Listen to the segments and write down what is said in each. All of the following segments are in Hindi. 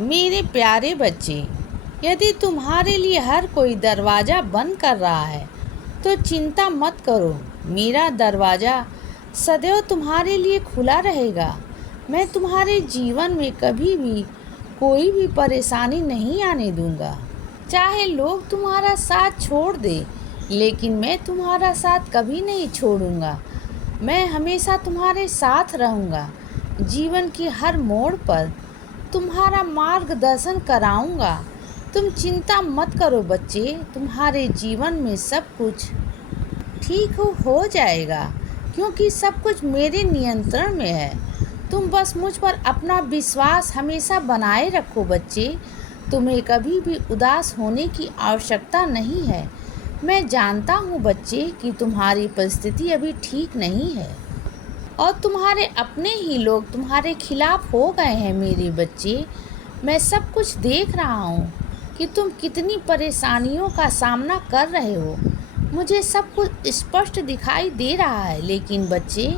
मेरे प्यारे बच्चे, यदि तुम्हारे लिए हर कोई दरवाज़ा बंद कर रहा है तो चिंता मत करो। मेरा दरवाज़ा सदैव तुम्हारे लिए खुला रहेगा। मैं तुम्हारे जीवन में कभी भी कोई भी परेशानी नहीं आने दूंगा। चाहे लोग तुम्हारा साथ छोड़ दे, लेकिन मैं तुम्हारा साथ कभी नहीं छोड़ूंगा। मैं हमेशा तुम्हारे साथ रहूंगा। जीवन की हर मोड़ पर तुम्हारा मार्गदर्शन कराऊंगा। तुम चिंता मत करो बच्चे, तुम्हारे जीवन में सब कुछ ठीक हो जाएगा, क्योंकि सब कुछ मेरे नियंत्रण में है। तुम बस मुझ पर अपना विश्वास हमेशा बनाए रखो बच्चे। तुम्हें कभी भी उदास होने की आवश्यकता नहीं है। मैं जानता हूँ बच्चे कि तुम्हारी परिस्थिति अभी ठीक नहीं है और तुम्हारे अपने ही लोग तुम्हारे खिलाफ हो गए हैं। मेरे बच्चे, मैं सब कुछ देख रहा हूँ कि तुम कितनी परेशानियों का सामना कर रहे हो। मुझे सब कुछ स्पष्ट दिखाई दे रहा है, लेकिन बच्चे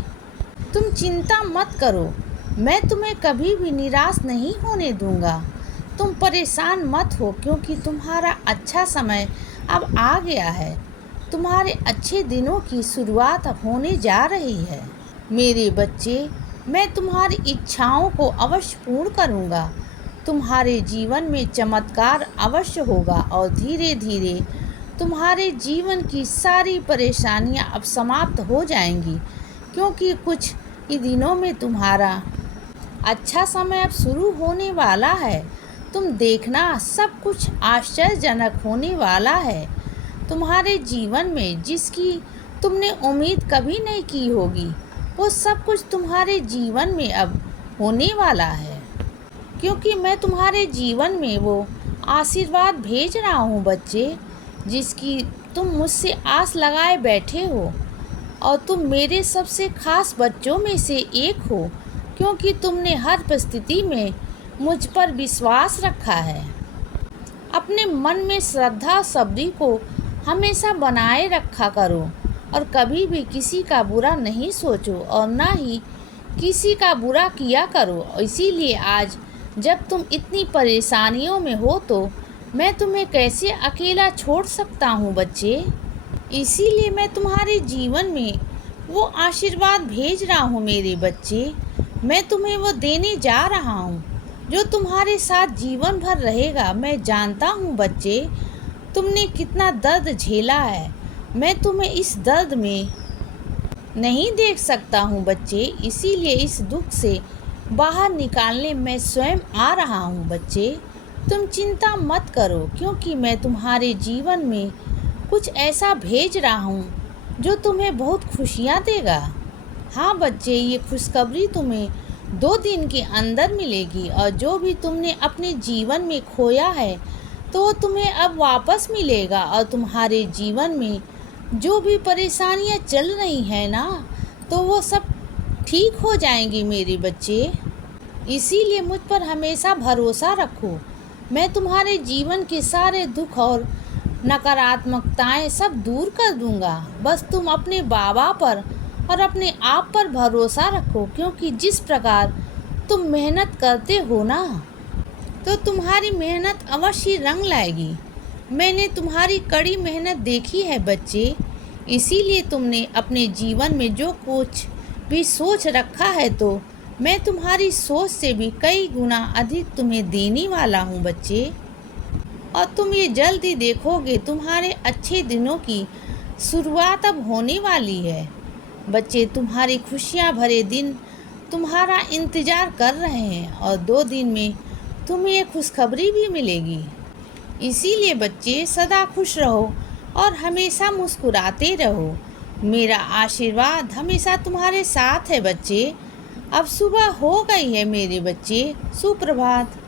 तुम चिंता मत करो। मैं तुम्हें कभी भी निराश नहीं होने दूंगा। तुम परेशान मत हो, क्योंकि तुम्हारा अच्छा समय अब आ गया है। तुम्हारे अच्छे दिनों की शुरुआत अब होने जा रही है। मेरे बच्चे, मैं तुम्हारी इच्छाओं को अवश्य पूर्ण करूँगा। तुम्हारे जीवन में चमत्कार अवश्य होगा और धीरे धीरे तुम्हारे जीवन की सारी परेशानियां अब समाप्त हो जाएंगी, क्योंकि कुछ ही दिनों में तुम्हारा अच्छा समय अब शुरू होने वाला है। तुम देखना, सब कुछ आश्चर्यजनक होने वाला है। तुम्हारे जीवन में जिसकी तुमने उम्मीद कभी नहीं की होगी, वो सब कुछ तुम्हारे जीवन में अब होने वाला है, क्योंकि मैं तुम्हारे जीवन में वो आशीर्वाद भेज रहा हूँ बच्चे, जिसकी तुम मुझसे आस लगाए बैठे हो। और तुम मेरे सबसे खास बच्चों में से एक हो, क्योंकि तुमने हर परिस्थिति में मुझ पर विश्वास रखा है। अपने मन में श्रद्धा शब्द को हमेशा बनाए रखा करो और कभी भी किसी का बुरा नहीं सोचो और ना ही किसी का बुरा किया करो। इसीलिए आज जब तुम इतनी परेशानियों में हो तो मैं तुम्हें कैसे अकेला छोड़ सकता हूँ बच्चे। इसीलिए मैं तुम्हारे जीवन में वो आशीर्वाद भेज रहा हूँ मेरे बच्चे। मैं तुम्हें वो देने जा रहा हूँ जो तुम्हारे साथ जीवन भर रहेगा। मैं जानता हूँ बच्चे, तुमने कितना दर्द झेला है। मैं तुम्हें इस दर्द में नहीं देख सकता हूँ बच्चे, इसीलिए इस दुख से बाहर निकालने मैं स्वयं आ रहा हूँ बच्चे। तुम चिंता मत करो, क्योंकि मैं तुम्हारे जीवन में कुछ ऐसा भेज रहा हूँ जो तुम्हें बहुत खुशियाँ देगा। हाँ बच्चे, ये खुशखबरी तुम्हें 2 दिन के अंदर मिलेगी और जो भी तुमने अपने जीवन में खोया है तो वो तुम्हें अब वापस मिलेगा। और तुम्हारे जीवन में जो भी परेशानियाँ चल रही हैं ना, तो वो सब ठीक हो जाएंगी मेरे बच्चे। इसीलिए मुझ पर हमेशा भरोसा रखो। मैं तुम्हारे जीवन के सारे दुख और नकारात्मकताएं सब दूर कर दूंगा। बस तुम अपने बाबा पर और अपने आप पर भरोसा रखो, क्योंकि जिस प्रकार तुम मेहनत करते हो ना, तो तुम्हारी मेहनत अवश्य रंग लाएगी। मैंने तुम्हारी कड़ी मेहनत देखी है बच्चे, इसीलिए तुमने अपने जीवन में जो कुछ भी सोच रखा है, तो मैं तुम्हारी सोच से भी कई गुना अधिक तुम्हें देने वाला हूँ बच्चे। और तुम ये जल्दी देखोगे, तुम्हारे अच्छे दिनों की शुरुआत अब होने वाली है बच्चे। तुम्हारी खुशियाँ भरे दिन तुम्हारा इंतज़ार कर रहे हैं और 2 दिन में तुम्हें ये खुशखबरी भी मिलेगी। इसीलिए बच्चे सदा खुश रहो और हमेशा मुस्कुराते रहो। मेरा आशीर्वाद हमेशा तुम्हारे साथ है बच्चे। अब सुबह हो गई है मेरे बच्चे। सुप्रभात।